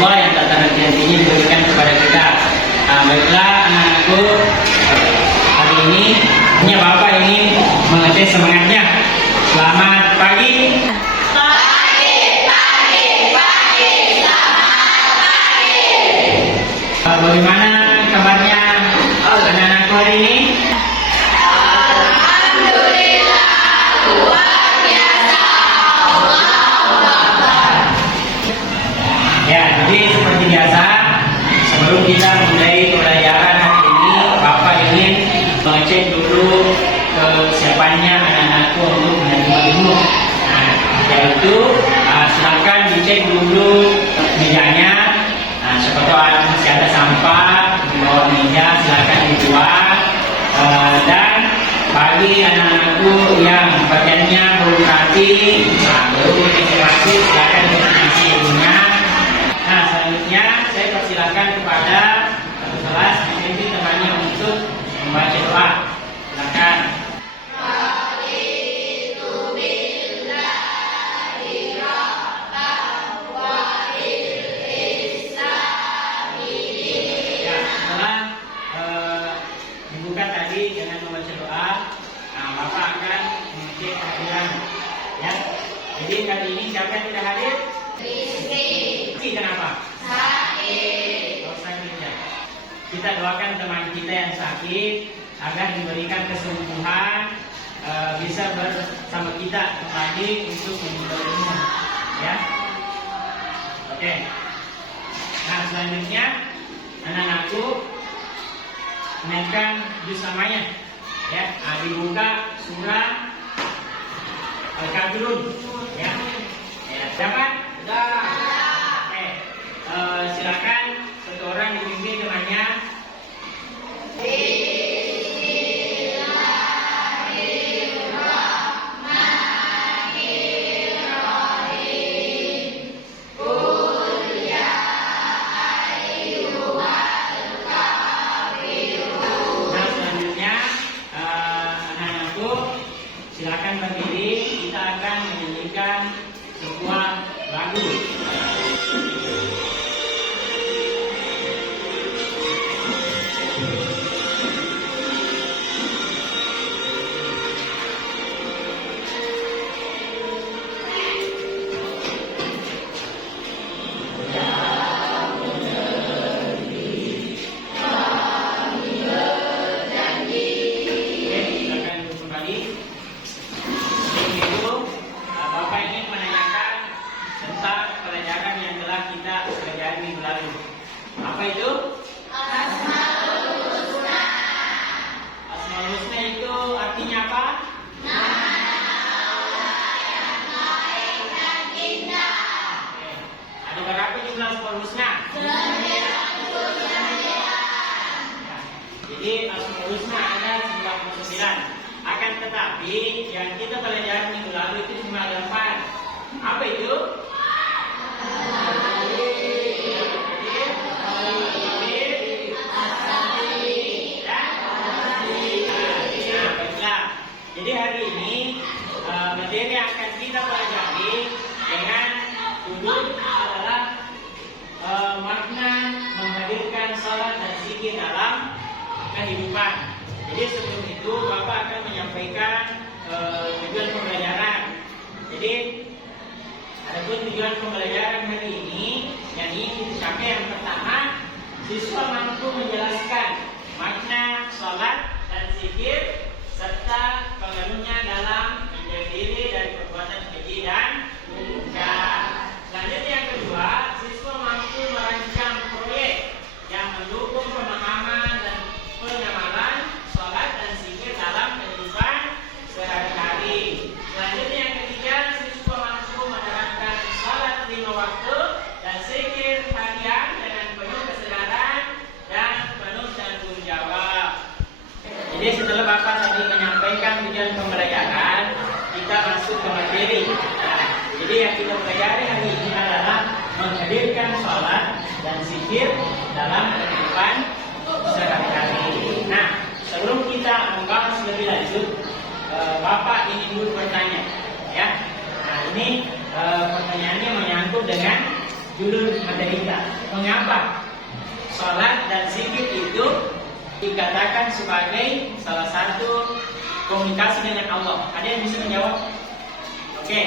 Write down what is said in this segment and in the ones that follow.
Allah yang tak terhenti-hentinya diberikan kepada kita. Baiklah anak-anakku, hari ini punya Bapak ingin mengetes semangatnya. Selamat pagi. Bagaimana kabarnya anak-anakku hari ini? Ya, jadi seperti biasa, sebelum kita mulai pelajaran hari ini, Bapak ingin mengecek dulu kesiapannya anak-anakku untuk menerima ilmu. Nah, yaitu silakan dicek dulu mejanya. Nah, siapa tahu masih ada sampah di bawah meja, silakan dibuang. Dan bagi anak-anakku yang bagiannya belum rapi, belum konsentrasi, silakan dikonsentrasi ilmunya. Nah, selanjutnya saya persilakan kepada satu kelas mengikuti temannya untuk membaca doa. Silakan. Ya, setelah dibuka tadi dengan membaca doa, nah, Bapak akan mengecek kehadiran. Ya. Jadi kali ini siapa yang tidak hadir? Kenapa? Sakit. Oh, sakit ya. Kita doakan teman kita yang sakit agar diberikan kesembuhan, bisa bersama kita kembali untuk menuntut ilmu. Ya. Oke. Nah, selanjutnya anak-anakku naikkan juz namanya. Ya, dibuka surah Al-Kafirun. Ya. Ya, dapat? Silakan satu orang dipimpin temannya. Nah, selanjutnya anak-anakku silakan berdiri. Kita akan menyanyikan sebuah lagu. Apa itu? Asmaul Husna. Asmaul Husna itu artinya apa? Nama Allah yang baik dan indah. Ada berapa jumlah Asmaul Husna? 99. Jadi Asmaul Husna ada 99. Akan tetapi yang kita pelajari minggu lalu itu cuma ada 4. Apa itu? Jadi hari ini materi yang akan kita pelajari dengan judul adalah makna menghadirkan salat dan zikir dalam kehidupan. Jadi sebelum itu Bapak akan menyampaikan tujuan pembelajaran. Jadi adapun tujuan pembelajaran hari ini yang ingin dicapai yang pertama, siswa mampu menjelaskan makna salat dan zikir serta pengaruhnya dalam menjaga diri dari perbuatan keji dan mungkar. Selanjutnya yang kedua, siswa mampu merancang proyek yang mendukung pemahaman dan pengamalan sholat dan zikir dalam kehidupan sehari-hari. Selanjutnya yang ketiga, siswa mampu menerapkan sholat 5 waktu dan zikir harian dengan penuh kesadaran dan penuh tanggung jawab. Jadi setelah Bapak tadi menyampaikan tujuan pembelajaran, kita masuk ke materi. Nah, jadi yang kita pelajari hari ini adalah menghadirkan sholat dan zikir dalam kehidupan sehari-hari. Nah, sebelum kita membahas lebih lanjut, Bapak ingin dulu bertanya, ya. Nah, ini pertanyaannya menyangkut dengan judul materi kita. Mengapa sholat dan zikir itu dikatakan sebagai salah satu komunikasi dengan Allah? Ada yang bisa menjawab? Oke.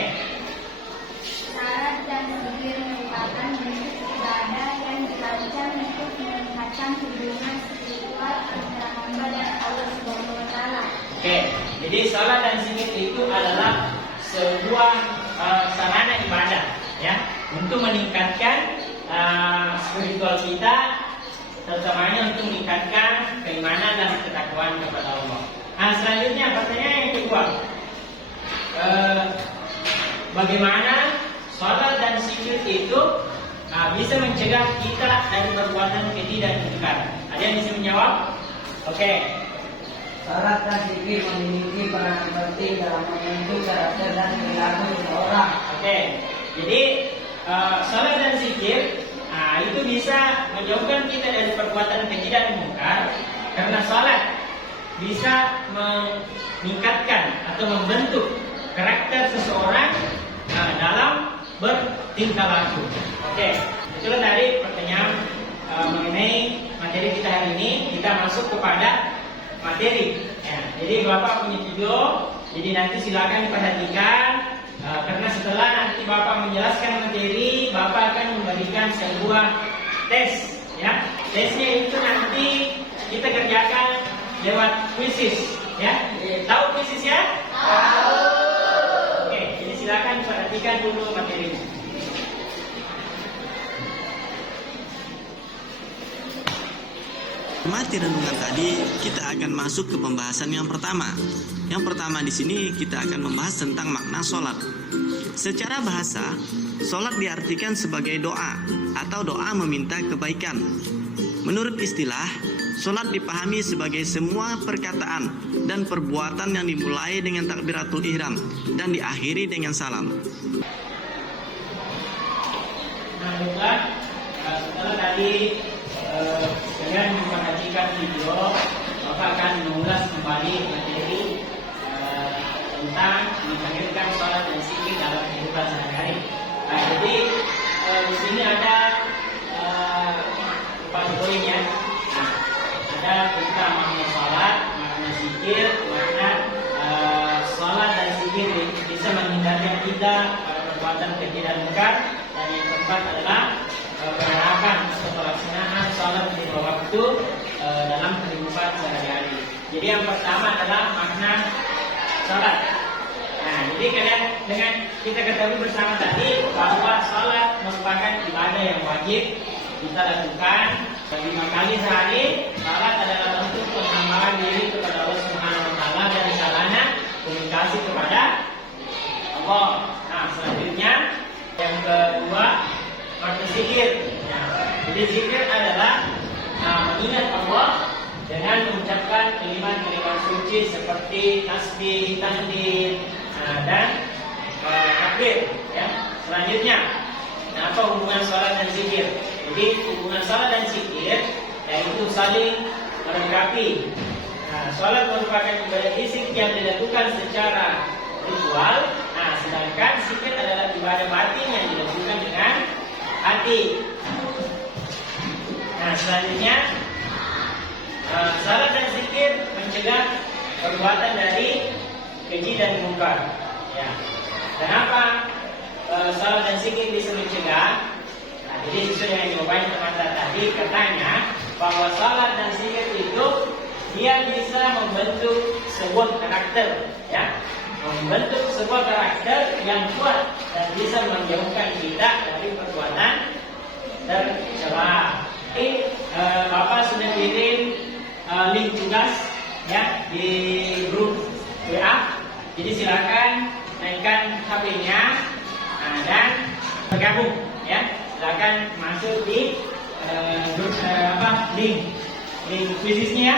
Salat dan zikir merupakan bentuk ibadah yang dilakukan untuk meningkatkan hubungan spiritual antara hamba dan Allah Subhanahu wa Ta'ala. Oke, jadi salat dan zikir itu adalah sebuah sarana ibadah, ya, untuk meningkatkan spiritual kita, terutamanya untuk meningkatkan keimanan dan ketakwaan kepada Allah. Nah, selanjutnya pertanyaan yang kedua, bagaimana salat dan zikir itu bisa mencegah kita dari perbuatan keji dan munkar? Ada yang bisa menjawab? Oke. Salat dan zikir memiliki peran penting dalam membentuk karakter dan perilaku seseorang. Oke. Jadi salat dan zikir itu bisa menjauhkan kita dari perbuatan keji dan munkar, karena salat bisa meningkatkan atau membentuk karakter seseorang dalam bertingkah laku. Oke, itulah dari pertanyaan mengenai materi kita hari ini. Kita masuk kepada materi. Ya, jadi Bapak punya video, jadi nanti silakan perhatikan. Karena setelah nanti Bapak menjelaskan materi, Bapak akan memberikan sebuah tes. Ya, tesnya itu nanti kita kerjakan lewat kuisis. Ya, tahu kuisis ya? Tahu. Oke, jadi silakan perhatikan dulu materinya. Mati renungan tadi, kita akan masuk ke pembahasan yang pertama. Yang pertama di sini kita akan membahas tentang makna sholat. Secara bahasa, sholat diartikan sebagai doa atau doa meminta kebaikan. Menurut istilah, sholat dipahami sebagai semua perkataan dan perbuatan yang dimulai dengan takbiratul ihram dan diakhiri dengan salam. Nah, setelah tadi dengan memperhatikan video, Bapak akan mengulas kembali materi tentang mengakhirkan sholat dan zikir dalam kehidupan sehari-hari. Nah, jadi di sini ada 4 poin ya. Nah, ada tentang makna sholat, makna zikir, makna sholat dan zikir bisa menghindarkan kita pada perbuatan keji dan munkar, dan yang keempat adalah penerapan atau pelaksanaan sholat di waktu dalam kehidupan sehari-hari. Jadi yang pertama adalah makna sholat. Nah, jadi dengan kita ketahui bersama tadi bahwa sholat merupakan ibadah yang wajib kita lakukan 5 kali sehari. Sholat adalah bentuk penghambaan diri kepada Allah Subhanahu wa Ta'ala dan sarana komunikasi kepada Allah. Nah, selanjutnya yang kedua, makna zikir. Nah, jadi zikir adalah mengingat Allah dengan mengucapkan kalimat-kalimat suci seperti tasbih, tahlil, dan takbir. Ya. Selanjutnya, apa hubungan salat dan zikir? Jadi hubungan salat dan zikir yaitu saling melengkapi. Nah, salat merupakan ibadah fisik yang dilakukan secara ritual. Nah, sedangkan zikir adalah ibadah batin yang dilakukan dengan hati. Nah, selanjutnya salat dan zikir mencegah perbuatan dari keji dan munkar. Ya. Kenapa salat dan zikir bisa mencegah? Nah, jadi sesuai dengan jawaban teman tadi, katanya bahwa salat dan zikir itu dia bisa membentuk sebuah karakter, ya, membentuk sebuah karakter yang kuat dan bisa menjauhkan kita dari perbuatan tercela. Bapak sudah kirim link tugas ya di grup WA. Jadi silakan naikkan HP-nya dan bergabung ya. Silakan masuk di grup link kuisisnya ya.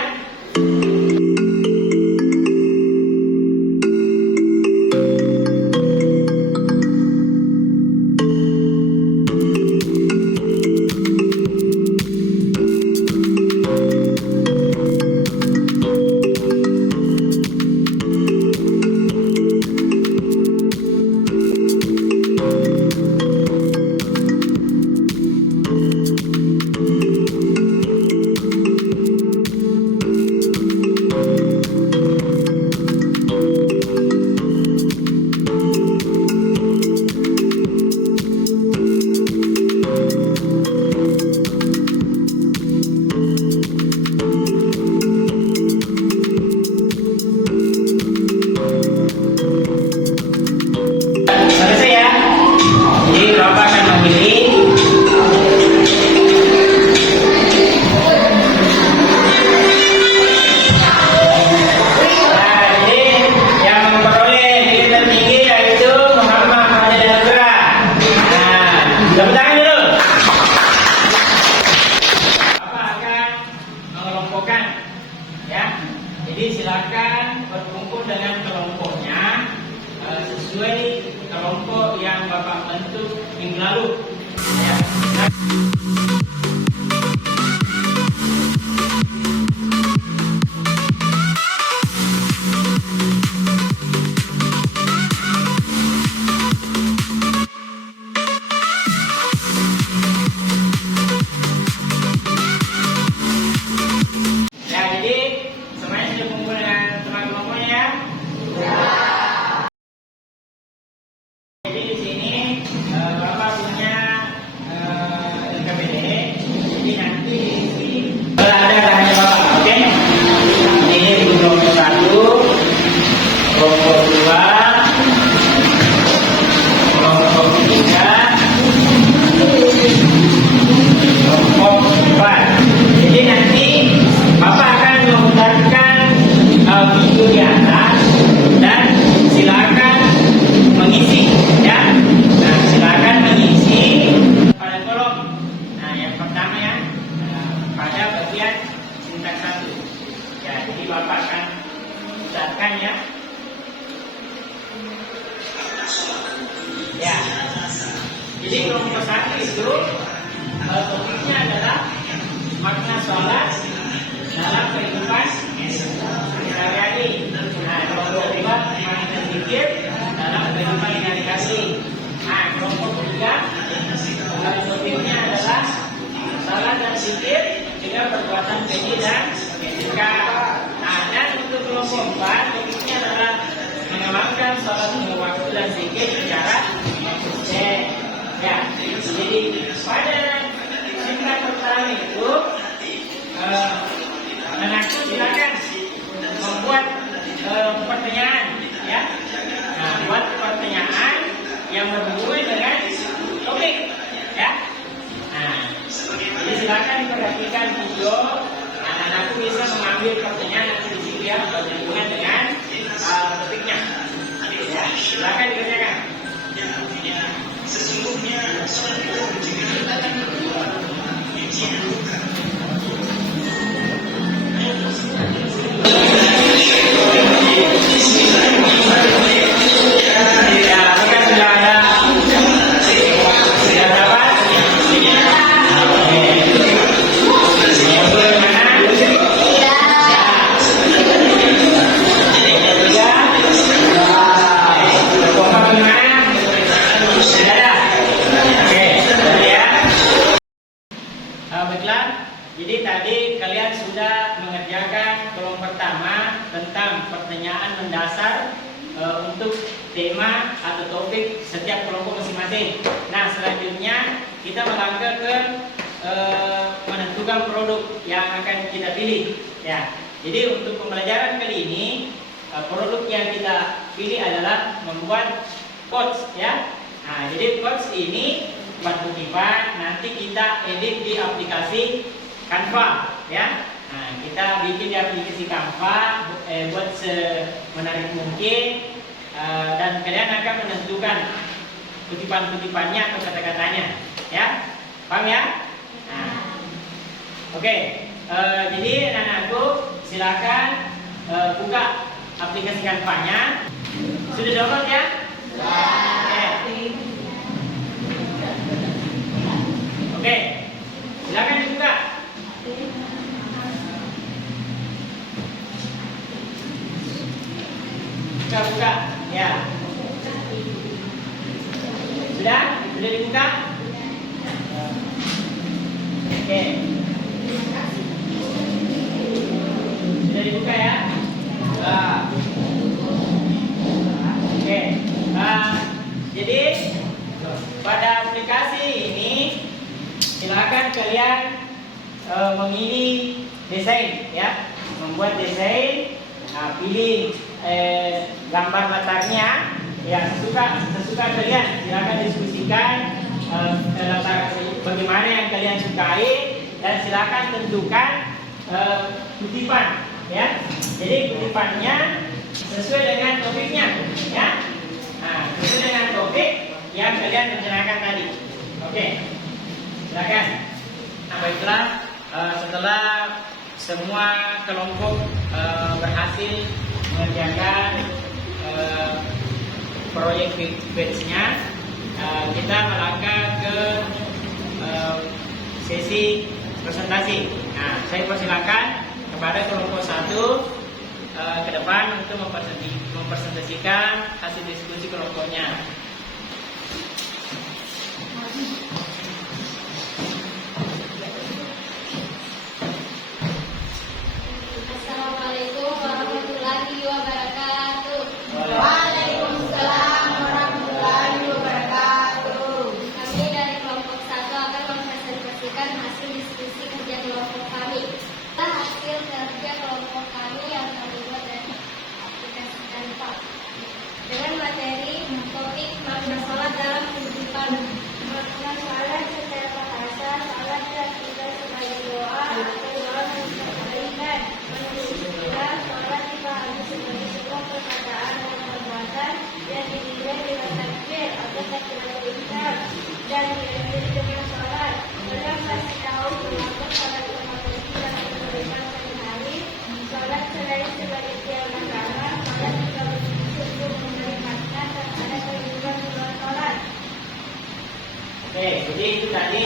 silakan berkumpul dengan kelompoknya sesuai kelompok yang Bapak bentuk minggu lalu. Ya. Bapak akan ucapkan ya. Ya. Jadi kelompok satu itu topiknya adalah makna sholat dalam kehidupan sehari-hari. Nah, kelompok dua makna zikir dalam kehidupan sehari-hari. Nah, kelompok tiga topiknya adalah sholat dan zikir dengan perbuatan keji dan etika. Nah, dan untuk kelompok 4 topiknya adalah mengamalkan sholat lima waktu dan zikir secara konsisten. Ya, jadi pada singkat pertama itu anakku silakan membuat pertanyaan, ya. Nah, buat pertanyaan yang berhubungan dengan topik, ya. Nah, jadi silakan diperhatikan video. Anak-anakku bisa mengambil pertanyaan nanti di sini ya berhubungan dengan topiknya. Ya, silakan dikerjakan. Sesungguhnya jadi tadi kalian sudah mengerjakan kelompok pertama tentang pertanyaan mendasar untuk tema atau topik setiap kelompok masing-masing. Nah, selanjutnya kita melangkah ke menentukan produk yang akan kita pilih. Ya, jadi untuk pembelajaran kali ini produk yang kita pilih adalah membuat quotes, ya. Nah, jadi quotes ini buat kutipan nanti kita edit di aplikasi Canva, ya. Nah, kita bikin di aplikasi Canva buat semenarik mungkin dan kalian akan menentukan kutipan-kutipannya atau kata-katanya, ya. Paham ya? Nah, oke. Jadi anak-anakku silakan buka aplikasi Canva-nya. Sudah download ya? Oke. Silakan dibuka. Buka, ya. Sudah dibuka? Oke. Sudah dibuka ya? Oke. Jadi pada aplikasi ini silakan kalian memilih desain, ya, membuat desain. Nah, pilih gambar latarnya, ya, sesuka kalian. Silakan diskusikan latar bagaimana yang kalian sukai dan silakan tentukan kutipan, ya. Jadi kutipannya sesuai dengan topiknya, ya. Nah, sesuai dengan topik yang kalian rencanakan tadi. Oke, silakan. Nah, baiklah, setelah semua kelompok berhasil mengerjakan proyek batch-nya, kita melangkah ke sesi presentasi. Nah, saya persilakan kepada kelompok 1 ke depan untuk mempresentasikan hasil diskusi kelompoknya. Assalamualaikum warahmatullahi wabarakatuh. Waalaikumsalam warahmatullahi wabarakatuh. Kami dari kelompok 1 akan mempresentasikan hasil diskusi kerja kelompok kami. Hasil kerja kelompok kami yang kami buat dari aplikasi Canva dengan materi topik makna sholat dalam kehidupan. Makna sholat secara bahasa, sholat diartikan sebagai doa atau doa untuk kebaikan. Menurut kita, sholat dipahami sebagai sebuah perkataan dan perbuatan yang dimulai dengan takbir atau takbiratul ihram dan diakhiri dengan sholat. Beliau kasih tahu mengapa sholat mematuhi dan kebaikan sehari-hari. Sholat selain sebagai tiang agama, sholat juga berfungsi untuk memberi makna terhadap kehidupan di luar sholat. Oke, jadi itu tadi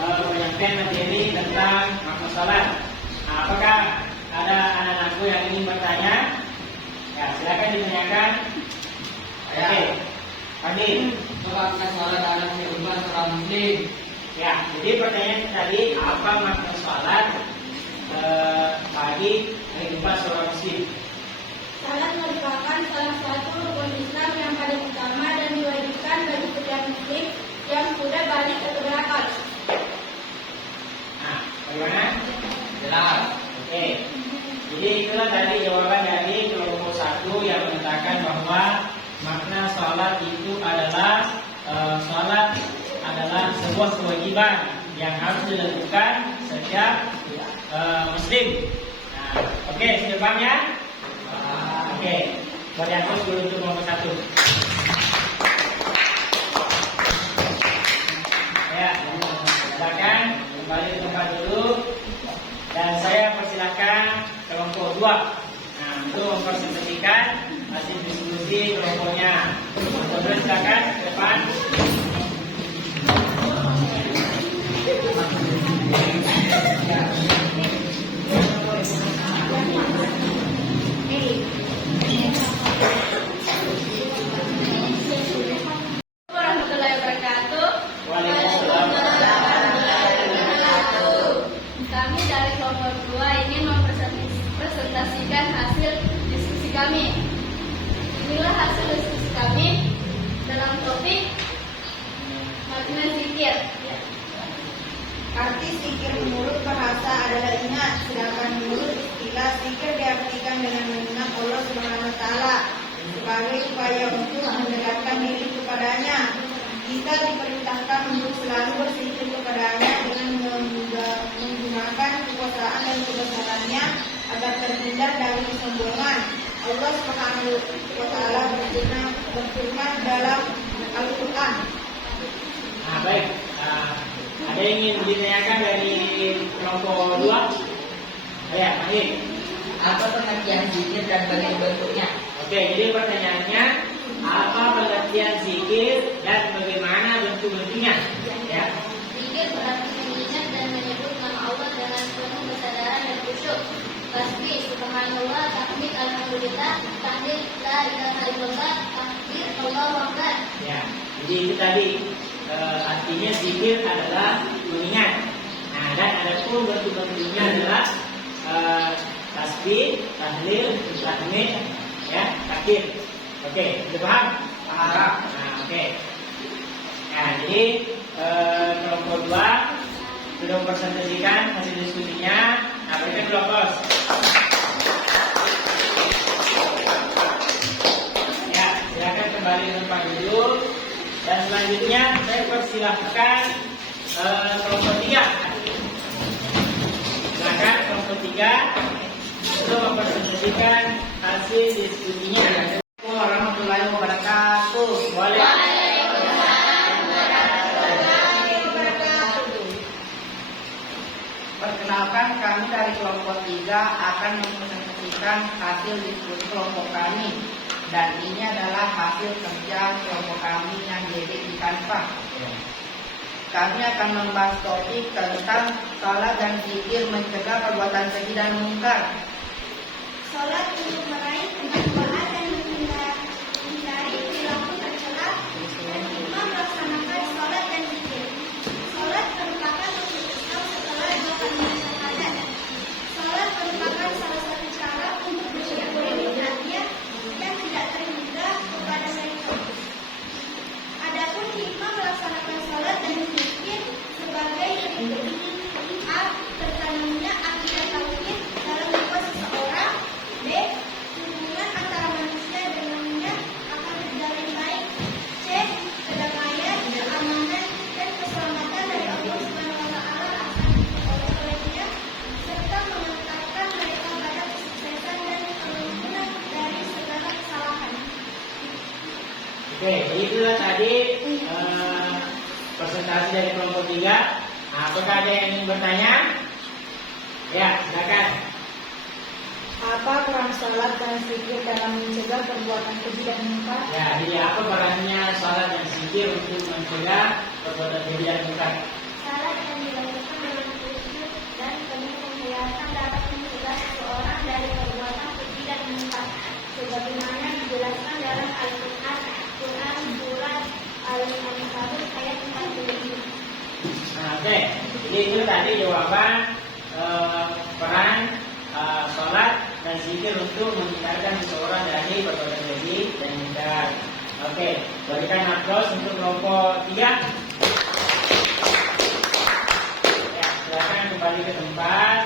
penyampaian materi tentang makna sholat. Nah, apakah ada anak-anakku yang ingin bertanya? Ya, silakan ditanyakan. Oke, Pandi. Makna sholat dalam kehidupan seorang muslim. Ya, jadi pertanyaan tadi, apa makna sholat bagi kehidupan seorang muslim? Salat merupakan salah satu rukun Islam yang paling utama dan diwajibkan bagi setiap muslim yang sudah balik atau berakal. Nah, bagaimana? Jelas. Oke, jadi itulah tadi jawaban dari kelompok 1 yang mengatakan bahwa makna sholat itu adalah sholat adalah sebuah kewajiban yang harus dilakukan setiap muslim. Nah, oke, sudah paham ya? Oke, berikan dulu untuk kelompok 1. Ya, silakan kembali ke tempat dulu. Dan saya persilakan kelompok 2 untuk mempresentasikan hasil diskusi kelompoknya. Kelompok 2 silakan ke depan. Warahmatullahi wabarakatuh. Waalaikumsalam. Kami dari kelompok 2 ingin mempresentasikan hasil diskusi kami. Inilah hasil diskusi kami dalam topik makna zikir. Arti zikir menurut bahasa adalah ingat, sedangkan menurut istilah zikir diartikan dengan mengingat Allah Subhanahu wa taala sebagai upaya untuk mendekatkan diri kepadanya. Kita diperintahkan untuk selalu berzikir kepadanya dengan menggunakan kekuasaan dan kebesarannya agar terhindar dari kesombongan. Allah Subhanahu wa taala berfirman dalam Al-Qur'an. Nah, baik. Ada yang ingin ditanyakan dari kelompok 2? Ya, Mahir. Apa pengertian zikir dan bentuk-bentuknya? Oke, jadi pertanyaannya, apa pengertian zikir dan bagaimana bentuk-bentuknya? Ya. Zikir berarti mengingat dan menyebut nama Allah dengan penuh kesadaran dan khusyuk. Tasbih, subhanallah, tahmid, alhamdulillah, tahlil, la ilaha illallah, takbir, Allahu akbar. Ya, jadi itu tadi artinya zikir adalah mengingat. Nah, dan ada pun bentuk-bentuknya adalah tasbih, tahlil, tahmid, ya, takbir. Oke, sudah paham? Paham. Nah, oke. Nah, jadi kelompok 2 sudah mempresentasikan hasil diskusinya. Nah, berikan kelompok. Ya, silakan kembali ke tempat dulu. Dan selanjutnya saya persilahkan kelompok 3. Silakan kelompok 3 untuk mempresentasikan hasil diskusinya. Warahmatullahi wabarakatuh. Waalaikumsalam warahmatullahi wabarakatuh. Perkenalkan, kami dari kelompok 3 akan mempresentasikan hasil diskusi kelompok dan ini adalah hasil kerja kelompok kami yang diedit di Canva. Kami akan membahas topik tentang salat dan zikir mencegah perbuatan keji dan mungkar. Sholat untuk meraih kemanfaatan dan menghindari perilaku tercela dan hikmah melaksanakan sholat dan zikir. Sholat merupakan rukun Islam setelah dua kalimat syahadat. Sholat merupakan salah satu cara untuk bersyukur nikmatnya yang tidak terhingga kepada mereka. Adapun hikmah melaksanakan sholat dan zikir sebagai A. Tertanamnya akidah tauhid dalam jiwa seseorang. B. Hubungan antara manusia dengannya akan berjalan baik. C. Kedamaian, keamanan, dan keselamatan dari Allah Subhanahu wa Ta'ala akan diperoleh olehnya, serta mengantarkan mereka pada kesuksesan dan kemenangan dari segala kesalahan. Oke, itulah tadi presentasi dari kelompok 3. Apakah ada yang ingin bertanya? Ya, silakan. Apa peran salat dan zikir dalam mencegah perbuatan keji dan mungkar? Ya, jadi apa perannya salat dan zikir untuk mencegah perbuatan keji dan mungkar? Salat yang dilakukan dengan khusyuk dan penuh penghayatan dapat mencegah seseorang dari perbuatan keji dan mungkar, sebagaimana dijelaskan dalam Al-Quran surat Al-Ankabut ayat 47. Oke, jadi itu tadi jawaban peran sholat dan zikir untuk menghindarkan seseorang dari perbuatan keji dan mungkar. Oke, berikan aplaus untuk kelompok 3. Ya, silakan kembali ke tempat.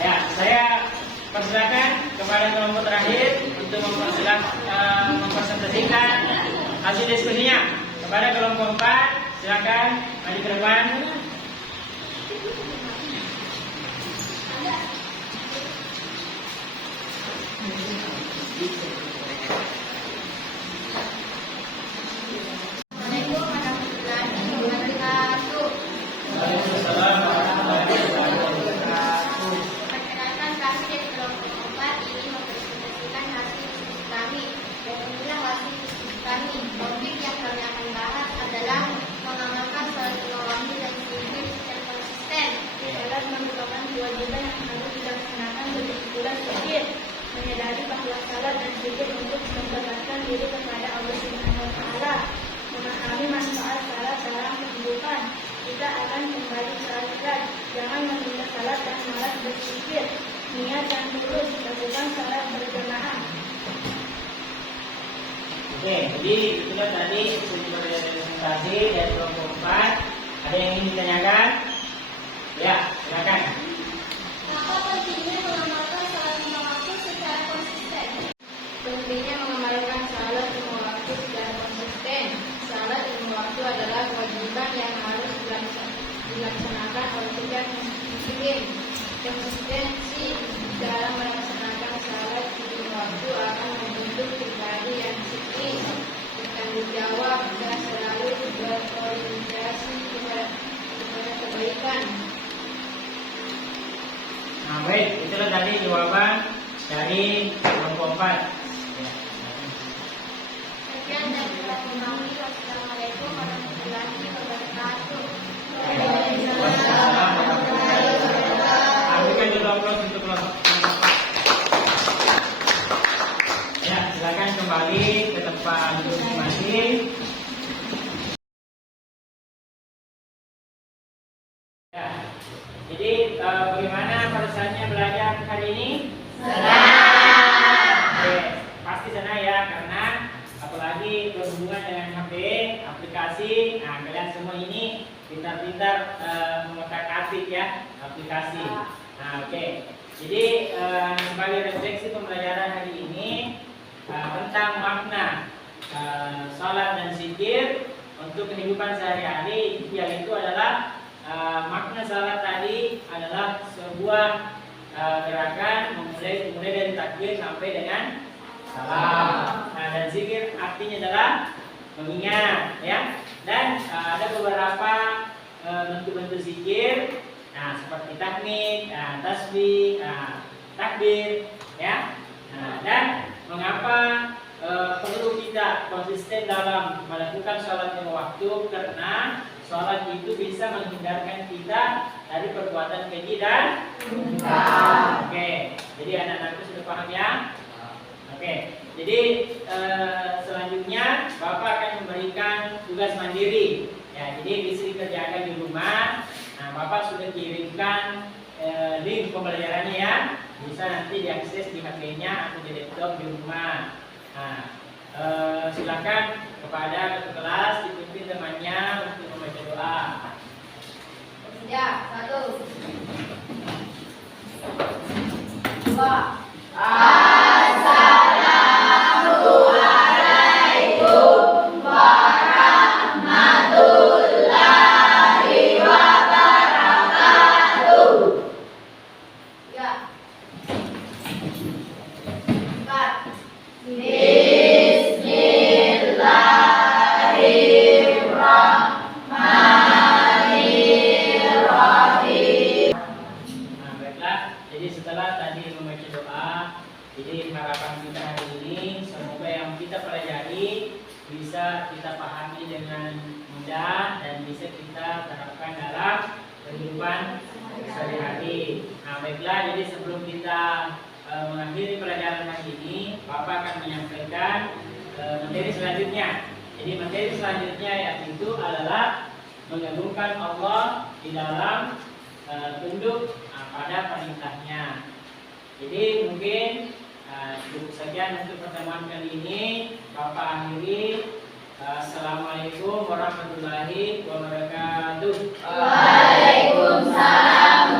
Ya, saya persilakan kepada kelompok terakhir untuk mempresentasikan hasil diskusinya. Kepada kelompok 4, silakan maju ke depan. Assalamualaikum warahmatullahi wabarakatuh. Waalaikumsalam warahmatullahi wabarakatuh. Perkenalkan, kami dari kelompok 4 ini mempresentasikan hasil diskusi kami. Dan inilah hasil diskusi kami. Topik yang kami akan bahas adalah mengamalkan sholat lima waktu dan zikir secara konsisten. Sholat merupakan kewajiban yang harus dilaksanakan, begitu pula zikir. Menyadari bahwa salat dan zikir untuk mendekatkan diri kepada Allah Subhanahu wa Ta'ala. Memahami manfaat salat dalam kehidupan. Kita akan kembali salat. Jangan menunda salat dan malas berzikir. Niat yang tulus, lakukan salat berjamaah. Oke, jadi itulah tadi sumber presentasi dari kelompok 4. Ada yang ingin ditanyakan? Ya, silakan. Apa pentingnya mengamalkan salat lima waktu secara konsisten? Pentingnya mengamalkan salat lima waktu secara konsisten. Salat lima waktu adalah kewajiban yang harus dilaksanakan oleh setiap muslim. Konsistensi dalam melaksanakan salat lima waktu akan membentuk pribadi yang disiplin, bertanggung jawab, dan selalu berorientasi kepada kebaikan. Nah, baik, itulah tadi jawaban dari kelompok 4. Sekian dari kelompok kami. Wassalamualaikum warahmatullahi wabarakatuh. Waalaikumsalam warahmatullahi wabarakatuh. Berikan dulu aplaus untuk kelompok 4. Ya, silakan kembali ke tempat duduk masing-masing. Ya, jadi bagaimana perasaannya belajar hari ini? Oke, pasti senang ya, karena apalagi berhubungan dengan HP, aplikasi. Nah, kalian semua ini pintar-pintar mengotak-atik ya aplikasi. Nah, oke. Jadi sebagai refleksi pembelajaran hari ini tentang makna salat dan zikir untuk kehidupan sehari-hari, yaitu adalah makna salat tadi adalah sebuah gerakan memulai dari takbir sampai dengan salam. Nah, dan zikir artinya adalah mengingat ya. Dan ada beberapa bentuk-bentuk zikir. Nah, seperti tahmid, tasbih. Nah, takbir, ya. Nah, dan mengapa perlu kita konsisten dalam melakukan sholat lima waktu? Karena sholat itu bisa menghindarkan kita dari perbuatan keji dan munkar. Oke, jadi anak-anakku sudah paham ya? Oke, jadi selanjutnya Bapak akan memberikan tugas mandiri. Ya, jadi istri kerjakan di rumah. Nah, Bapak sudah kirimkan link pembelajarannya ya. Bisa nanti diakses di HP-nya atau di laptop di rumah. Nah, silakan kepada ketua kelas dipimpin temannya untuk membaca doa. Ya, 1, 2. Nah, baiklah. Jadi setelah tadi membaca doa, jadi harapan kita hari ini semoga yang kita pelajari bisa kita pahami dengan mudah dan bisa kita terapkan dalam kehidupan sehari-hari. Nah, baiklah. Jadi sebelum kita mengakhiri pelajaran hari ini, Bapak akan menyampaikan materi selanjutnya. Jadi materi selanjutnya yaitu adalah mengagungkan Allah di dalam tunduk pada perintahnya. Jadi mungkin cukup sekian untuk pertemuan kali ini. Bapak akhiri. Assalamualaikum warahmatullahi wabarakatuh. Waalaikumsalam